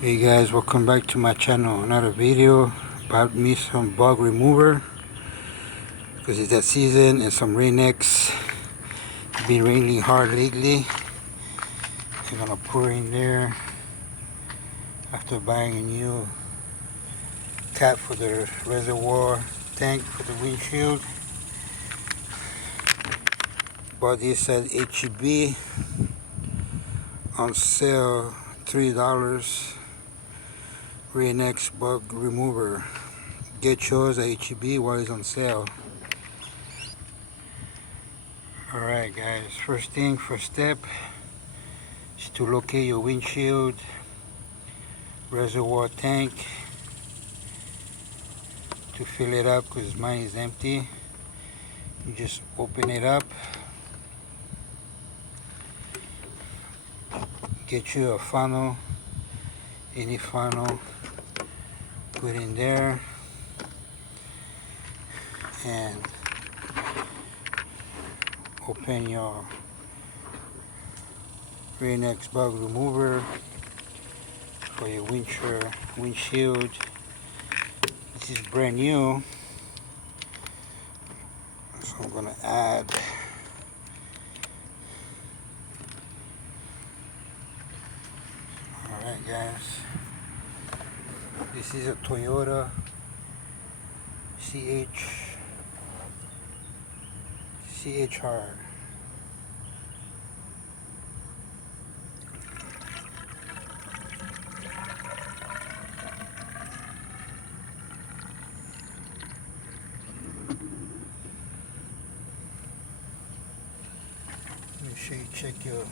Hey guys, welcome back to my channel. Another video about me some bug remover, because it's that season and some rain-x. It's been raining hard lately. I'm gonna pour in there after buying a new cap for the reservoir tank for the windshield. Bought this at HEB on sale, $3. Rain-x bug remover. Get yours at HEB while it's on sale. Alright guys, first step is to locate your windshield reservoir tank to fill it up, because mine is empty. You just open it up, get you a funnel, any funnel, put in there, and open your rain-x bug remover for your windshield. This is brand new, so I'm gonna add alright guys, this is a Toyota CHR. Make sure you check your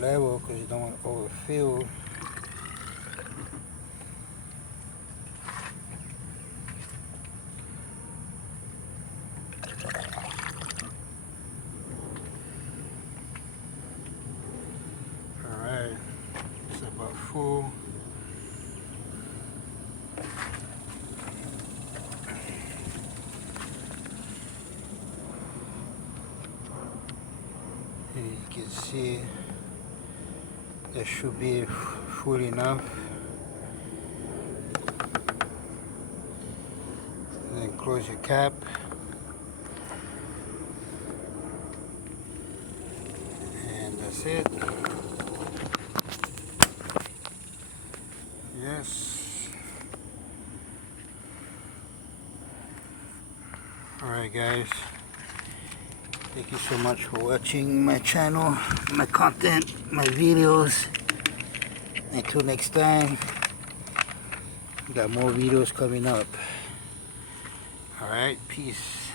level, because you don't want to overfill. Alright, it's about full. And you can see that should be full enough. And then close your cap. And that's it. Yes. Alright guys, thank you so much for watching my channel, my content, my videos. Until next time, got more videos coming up. Alright, peace.